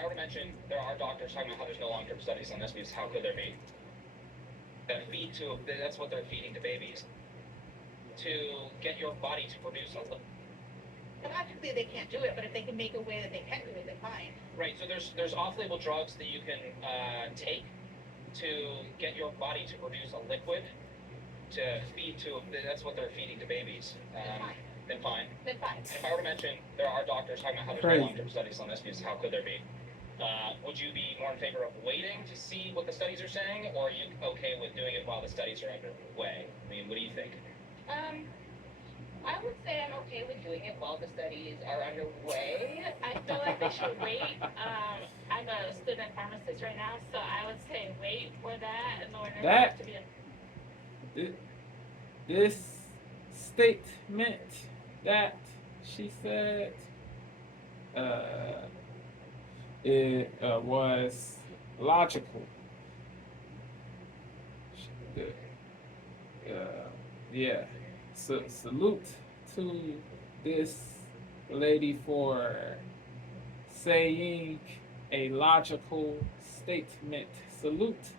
I were to mention there are doctors talking about how there's no long-term studies on this because how could there be? That's what they're feeding to babies to get your body to produce a little. Obviously they can't do it, but if they can make a way that they can do it, then fine. Right. So there's off-label drugs that you can take to get your body to produce a liquid to feed to. That's what they're feeding to babies. Then fine. Then fine. If I were to mention there are doctors talking about how there's no long-term studies on this because how could there be? Would you be more in favor of waiting to see what the studies are saying, or are you okay with doing it while the studies are underway? I mean, what do you think? I would say I'm okay with doing it while the studies are underway. I feel like they should wait. I'm a student pharmacist right now, so I would say wait for that in order for it to be a... This statement that she said it was logical. Yeah. So salute to this lady for saying a logical statement. Salute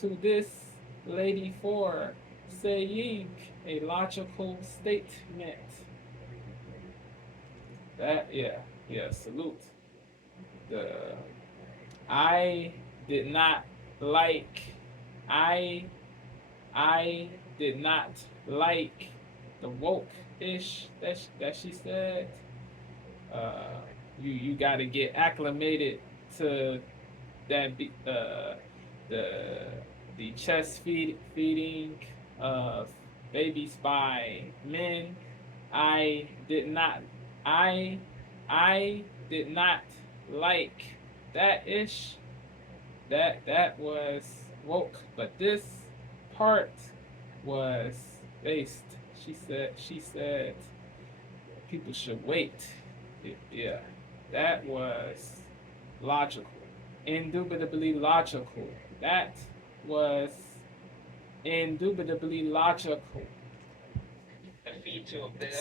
to this lady for saying a logical statement. Salute. I did not like I did not like the woke-ish that she said. You got to get acclimated to that the chest feeding of babies by men. I did not like that ish. That was woke, but this part was based. She said people should wait. Yeah, that was logical, indubitably logical. That was indubitably logical.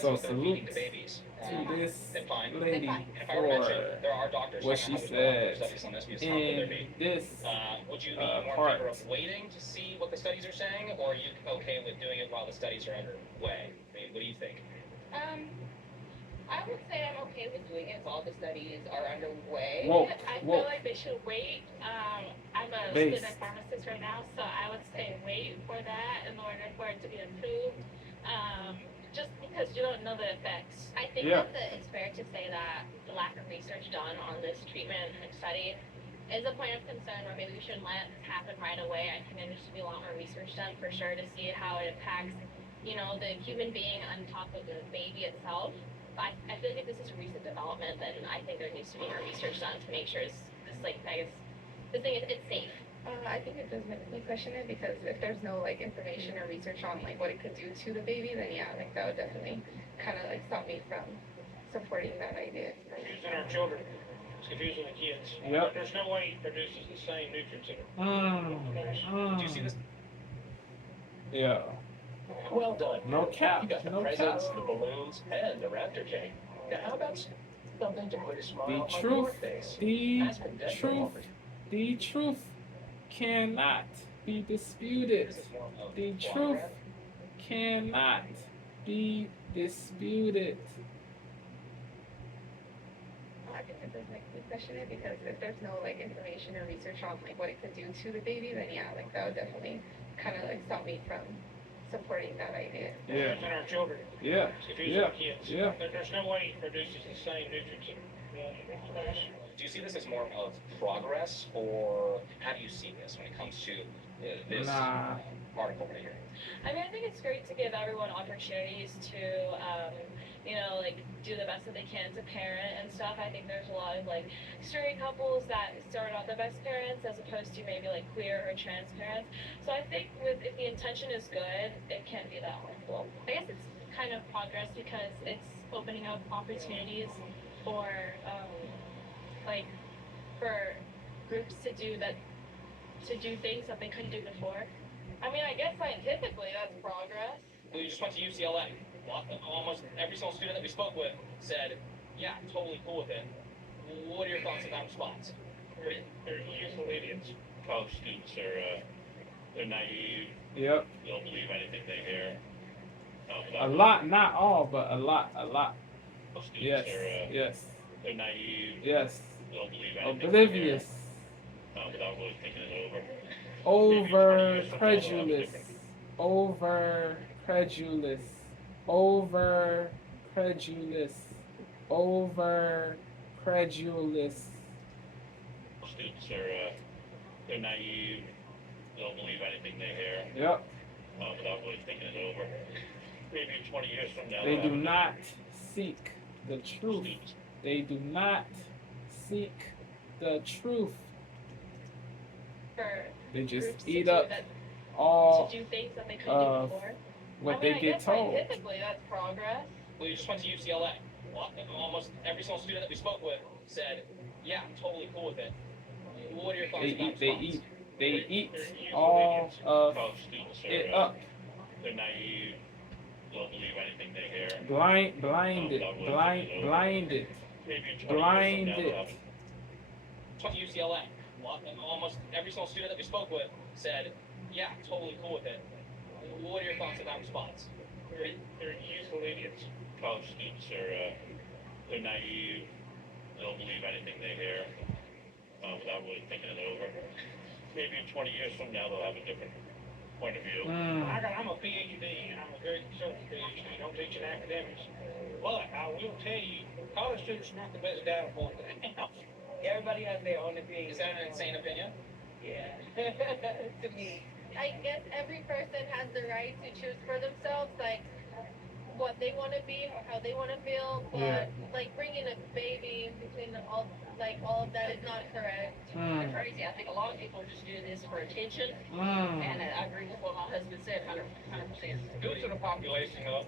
So salute to this lady for what she said in this would you be more in favor of waiting to see what the studies are saying, or are you okay with doing it while the studies are underway? I mean, what do you think? I would say I'm okay with doing it while the studies are underway. I feel like they should wait. I'm a student pharmacist right now, so I would say wait for that in order for it to be approved. Just because you don't know the effects. I think that it's fair to say that the lack of research done on this treatment and study is a point of concern, or maybe we shouldn't let it happen right away. I think there needs to be a lot more research done for sure to see how it impacts, the human being on top of the baby itself. But I feel like if this is a recent development, then I think there needs to be more research done to make sure it's safe. I think it does make me question it, because if there's no information or research on what it could do to the baby, then yeah, that would definitely kind of stop me from supporting that idea. Confusing our children. It's confusing the kids. Yep. There's no way it produces the same nutrients in it. Do you see this? Yeah. Well done. No cap. You got the presents, the balloons, and the raptor cake. Now how about something to put a smile on your face? The truth cannot be disputed. The truth cannot be disputed. I think it does make me question it, because if there's no information or research on what it could do to the baby, then yeah, that would definitely kind of stop me from supporting that idea. Yeah. Confusing our children. Yeah. It's confusing the kids. Yeah. There's no way it produces the same nutrients in it. Do you see this as more of progress, or how do you see this when it comes to this article right here? I mean, I think it's great to give everyone opportunities to, do the best that they can to parent and stuff. I think there's a lot of straight couples that start out the best parents as opposed to maybe queer or trans parents. So I think if the intention is good, it can be that harmful. I guess it's kind of progress because it's opening up opportunities for for groups to do things that they couldn't do before. I mean, I guess scientifically that's progress. Well, you just went to UCLA. Almost every single student that we spoke with said, yeah, totally cool with it. What are your thoughts on that response? They're useful idiots. College students are, they're naive. Yep. They'll believe anything they hear. A lot, not all, but a lot. College students Yes. are, Yes. they're naive. Yes. They'll believe anything Oblivious. they hear, without really thinking it over. Over credulous. Over credulous. Over credulous. Over credulous. Students are, they're naive. They'll believe anything they hear, Yep. without really thinking it over. Maybe 20 years from now. They they'll do have not seek the truth. students. They do not seek the truth. For They just groups to eat do up that, all to do things that they couldn't do before. what I mean, they I get guess told. scientifically that's progress. We just went to UCLA. Almost every single student that we spoke with said, "Yeah, I'm totally cool with it." What are your thoughts about response? They eat all of College students are, it up. they're naive. They'll believe anything they hear. Blinded. Maybe 20 years from now, Blinded. they'll have Just went to UCLA. Almost every single student that we spoke with said, "Yeah, I'm totally cool with it." What are your thoughts about response? They're useful idiots. college students are, they're naive. They'll believe anything they hear, without really thinking it over. Maybe 20 years from now, they'll have a different point of view. I'm a PhD, and I'm a very consultant PhD. Don't teach in academics. But I will tell you, college students are not the best data point to have. Everybody has their own opinion. Is that an insane opinion? Yeah. To me. I guess every person has the right to choose for themselves, like what they want to be or how they want to feel. But Yeah. like bringing a baby in between all of that is not correct. Mm. Crazy. I think a lot of people just do this for attention, Mm. and I agree with what my husband said, 100%. Due to the population of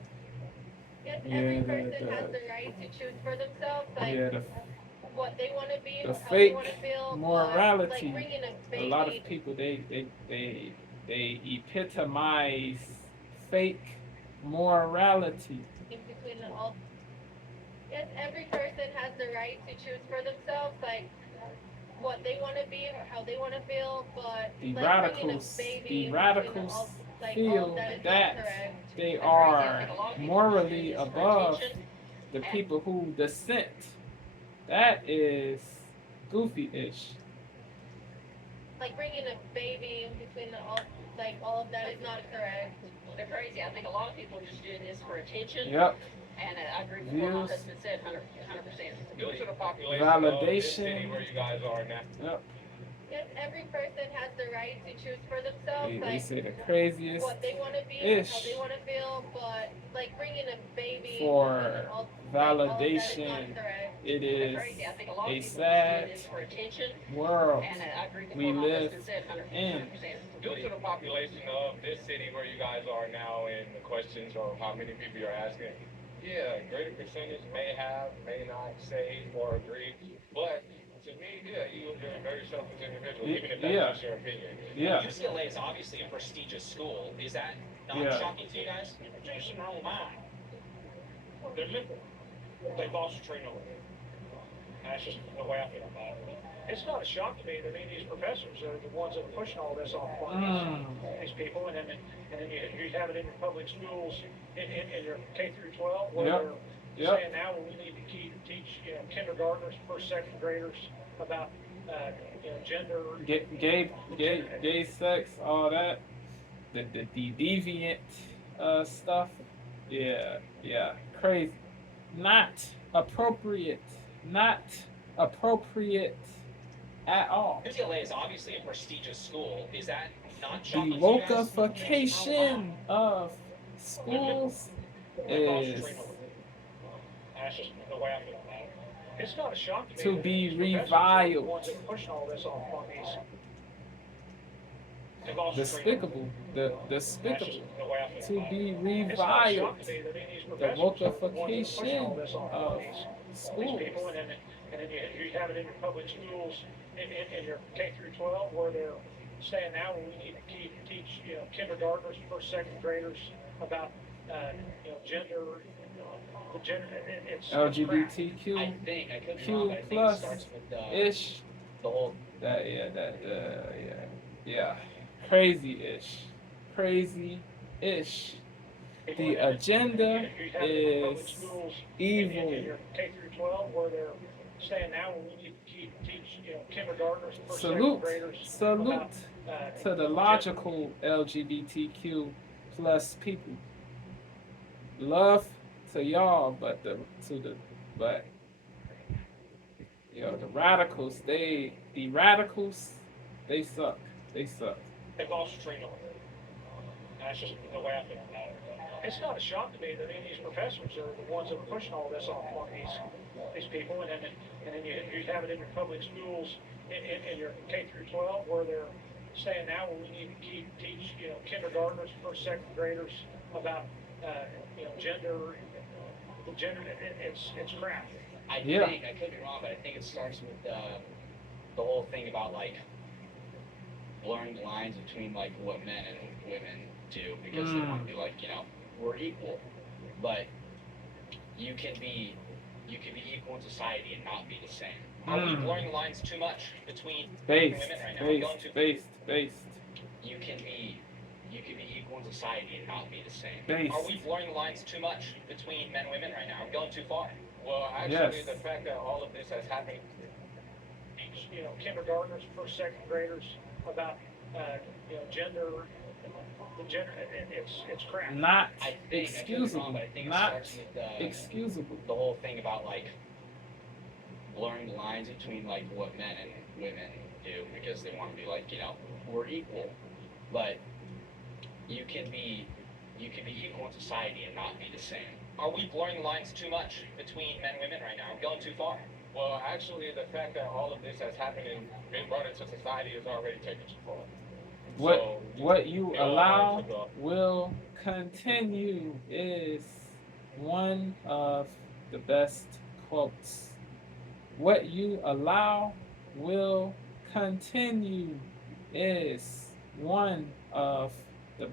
Yes, Yeah, every the- person the- has the right to choose for themselves, like Yeah, what they want to be the or how they want to fake feel. morality. But, like bringing a baby. a lot of people they epitomize fake morality. in between all. Yes, every person has the right to choose for themselves, like what they want to be or how they want to feel. But The like bringing a radicals, baby the in radicals between all feel of that is that not correct. they I are think a lot of people morally just do this for above attention. the people who dissent. That is goofy-ish. Like bringing a baby in between all of that is not correct. They're crazy. I think a lot of people just do this for attention, Yep. and I agree with what my Views. husband said, 100%. due to the population of this Validation. city where you guys are now. Yep. Yes, every person has the right to choose for themselves, They like say the craziest what they want to be or how ish they want to feel. But like bringing a baby for in between all of validation. that is not correct. It They're is crazy. I think a lot a of people sad just do this for attention, world. and I agree with we what my live husband said, 100%. Due to the population of this city where you guys are now and the questions of how many people you're asking, yeah, a greater percentage may have, may not say or agree, but to me, yeah, you're a very selfish individual, even if that's Yeah. just your opinion. Yeah. UCLA is obviously a prestigious school. Is that not Yeah. shocking to you guys? Producing their own mind. They're liberal. They boss the train over there. That's just the way I feel about it. It's not a shock to me that any of these professors are the ones that are pushing all this off on these people, and then you have it in your public schools, in your K through 12, where Yep. they're Yep. saying now we need to teach kindergartners, first, second graders about gender. Gay sex, all that, the deviant stuff, yeah, crazy, not appropriate at all. UCLA is obviously a prestigious school. Is that not The shocking to you guys? wokeification of schools They boss the is train over there. That's just the way I feel about it. It's not a shock to me. to that be these professors are the reviled, ones that are pushing all this off on these. They boss the train over despicable, there. the despicable, That's just the way I feel to about it. be It's not a reviled, shock to me that any of these the professors are the ones that are pushing all wokeification this off of on these schools. people, and then you have it in your public schools, in your K through 12, where they're saying now we need to teach kindergartners, first, second graders about gender, the gender. It's crap. LGBTQ I could be Q wrong, but I think it plus starts with ish the whole yeah. Crazy-ish. Crazy-ish. The agenda You have it in public is schools evil. in your K through 12 where they're saying now we need to teach kindergartners, first, second Salute, graders salute about to the gender. logical LGBTQ plus people. Love to y'all, but the radicals, they suck. They suck. They've lost the train on it. That's just the way I feel about it. It's not a shock to me that any of these professors are the ones that are pushing all this on these people, and then you have it in your public schools in your K through 12 where they're saying now we need to teach kindergartners, first, second graders about gender. The gender, it's crap. I Yeah. think, I could be wrong, but I think it starts with the whole thing about like blurring the lines between like what men and women do because they want to be like, we're equal, but you can be equal in society and not be the same. Are we blurring the lines too much between men and women right now? We're going too Based. You can be equal in society and not be the same. Based. Are we blurring the lines too much between men and women right now? We're going too far. Well, actually, Yes. the fact that all of this has happened, Teach kindergartners, first, second graders about gender. The gender, it's crap. Not I think, I could be wrong, excusable. but I think it Not starts with excusable. the whole thing about like blurring the lines between like what men and women do because they want to be like, we're equal, but you can be equal in society and not be the same. Are we blurring the lines too much between men and women right now? We're going too far. well, actually, the fact that all of this has happened and been brought into society is already taken too far. What you we all allow learn to go. will continue is one of the best quotes. What you allow will continue is one of the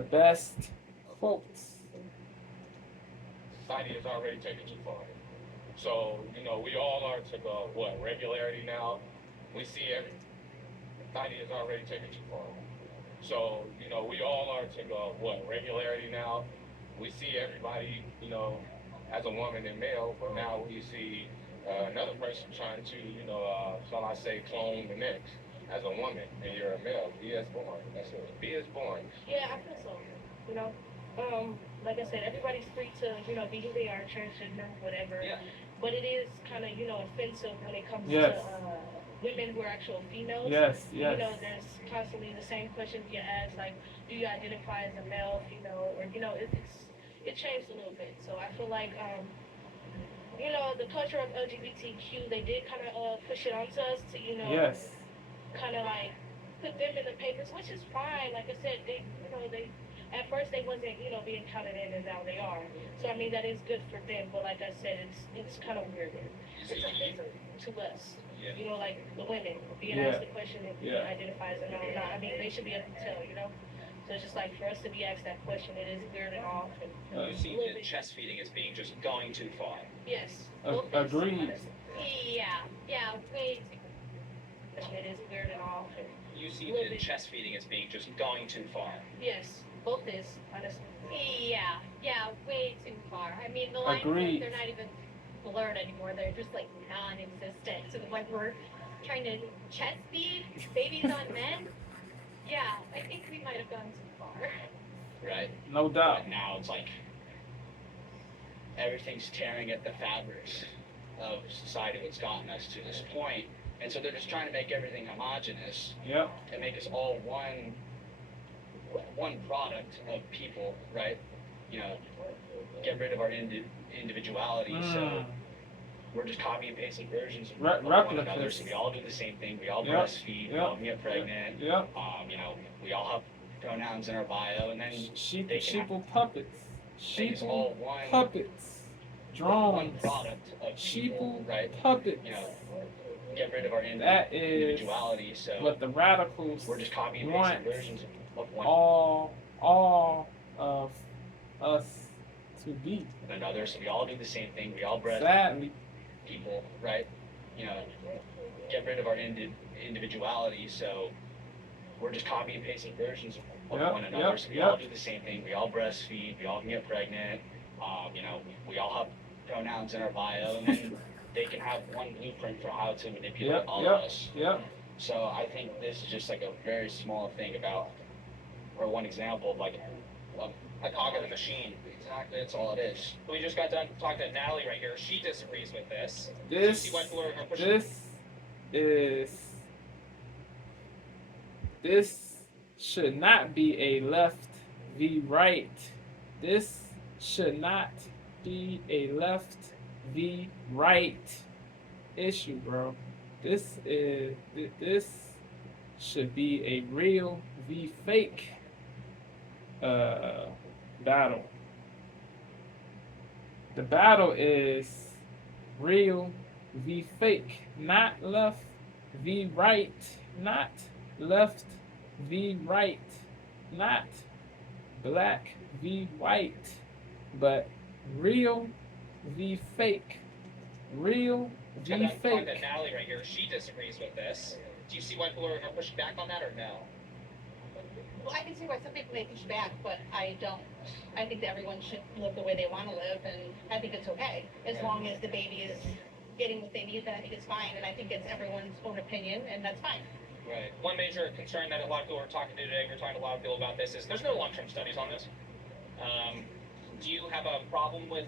best quotes. Society is already taken too far. So, we all are to go, regularity now? We see society is already taken too far. So, we all are to go, regularity now? We see everybody, as a woman and male, but now we see another person trying to, shall I say, clone the next as a woman, and you're a male. Be as born. That's it. Be as born. Yeah, I feel so. Like I said, everybody's free to, be who they are, transgender, whatever. Yeah. But it is kind of, offensive when it comes Yes. to women who are actual females. Yes. There's constantly the same questions get asked, like, do you identify as a male, female, or, it changed a little bit. So I feel like, the culture of LGBTQ, they did kind of push it onto us to, Yes. kind of like put them in the papers, which is fine. Like I said, they at first they wasn't, being counted in, and now they are. So I mean that is good for them. But like I said, it's kind of weird. It's offensive to us. Yeah. Like the women being Yeah. asked the question if they identify as a male or not. I mean they should be able to tell, So it's just like for us to be asked that question, it is weird and off. And You see a little the bit. chest feeding as being just going too far. Yes. Agreed. Yeah. Way too. It is weird and off. And You see Little the bit. chest feeding as being just going too far. yes, both is honestly. Yeah, way too far. I mean, the lines, Agreed. they're not even blurred anymore. They're just like non-existent. So like we're trying to chest feed babies on men. Yeah, I think we might have gone too far. Right? No doubt. But now it's like everything's tearing at the fabrics of society that's gotten us to this point. And so they're just trying to make everything homogenous Yep. and make us all one product of people, right? Get rid of our individuality. So we're just copy and pasting versions of one another. replicas. So we all do the same thing. We all Yep. breastfeed. We Yep. all get pregnant. Yep. We all have pronouns in our bio, and then Sheeple puppets. make us all Sheeple one puppets. one Drones. product of people, Sheeple right? puppets. Get rid of our That is individuality. So what the radicals we're just copy and want pasting versions of one all of us to be. another. So we all do the same thing. We all breastfeed Sadly. people, right? you know, get rid of our individuality. So we're just copy and pasting versions of one another. So we all do the same thing. We all breastfeed. We all can get pregnant. You know, we all have pronouns in our bio, and then they can have one blueprint for how to manipulate all of us. So I think this is just like a very small thing about, or one example of like a cog in the machine. Exactly, that's all it is. We just got done talking to Natalie right here. She disagrees with this. This should not be a left v right. This should not be a left v right issue, bro. This should be a real v fake battle. The battle is real v fake, not left v right, not left v right, not black v white, but real v fake. Real v fake. Talking to Natalie right here. She disagrees with this. Do you see why people are pushing back on that, or no? Well, I can see why some people may push back, but I don't. I think that everyone should live the way they want to live, and I think it's okay. As long as the baby is getting what they need, then I think it's fine, and I think it's everyone's own opinion, and that's fine. Right. One major concern that a lot of people are talking to today, we're talking to a lot of people about this, is there's no long-term studies on this. Do you have a problem with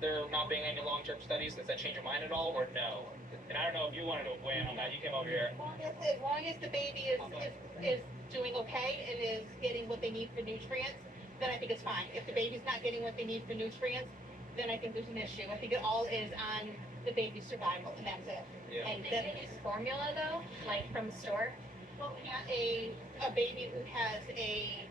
there not being any long-term studies? Does that change your mind at all, or no? And I don't know if you wanted to weigh in on that. You came over here. As long as the baby is doing okay and is getting what they need for nutrients, then I think it's fine. If the baby's not getting what they need for nutrients, then I think there's an issue. I think it all is on the baby's survival, and that's it. Yeah. And can you use formula though, like from the store? Well, a baby who has a,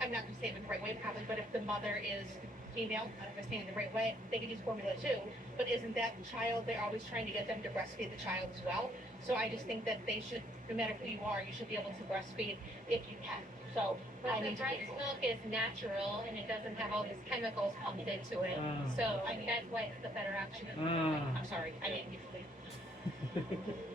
I'm not going to say it in the right way probably, but if the mother is female, I don't know if I'm saying it the right way, they can use formula too. But isn't that child, they're always trying to get them to breastfeed the child as well. So I just think that they should, no matter who you are, you should be able to breastfeed if you can. So But the breast milk is natural and it doesn't have all these chemicals pumped into it. So that's why it's the better option. I'm sorry, I didn't usually.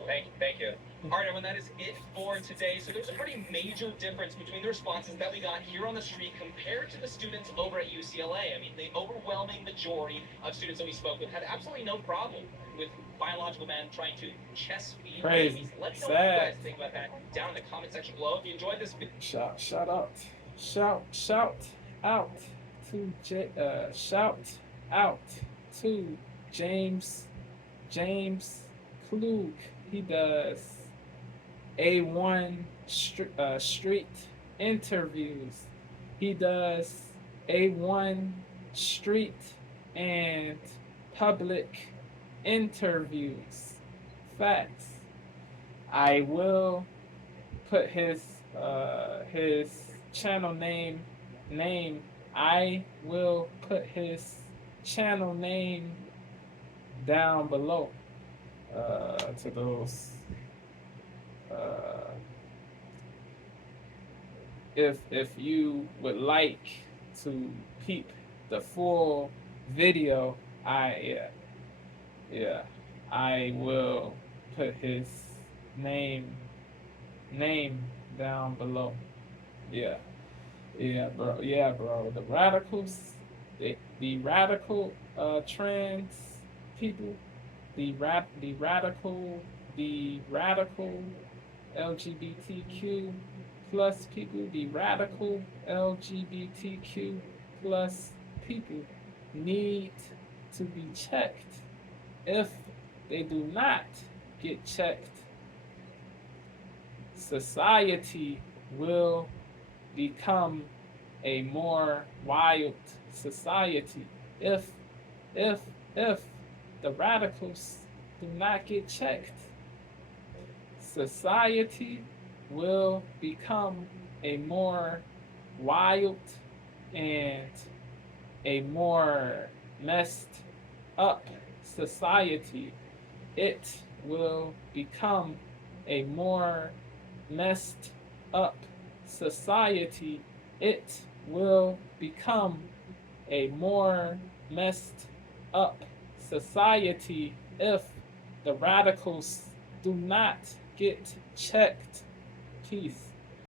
Thank you. All right, everyone, that is it for today. So there's a pretty major difference between the responses that we got here on the street compared to the students over at UCLA. I mean, the overwhelming majority of students that we spoke with had absolutely no problem with biological men trying to chest feed babies. Let me know what you guys think about that down in the comment section below. If you enjoyed this video, shout out to James Klug. He does A1 street interviews. He does A1 street and public interviews. Facts. I will put his channel name. I will put his channel name down below. To those, if you would like to peep the full video, I will put his name down below. Bro. The radicals, the radical trans people. The radical LGBTQ plus people, the radical LGBTQ plus people need to be checked. If they do not get checked, society will become a more wild society. If the radicals do not get checked, society will become a more wild and a more messed up society. It will become a more messed up society. It will become a more messed up society if The radicals do not get checked. Peace.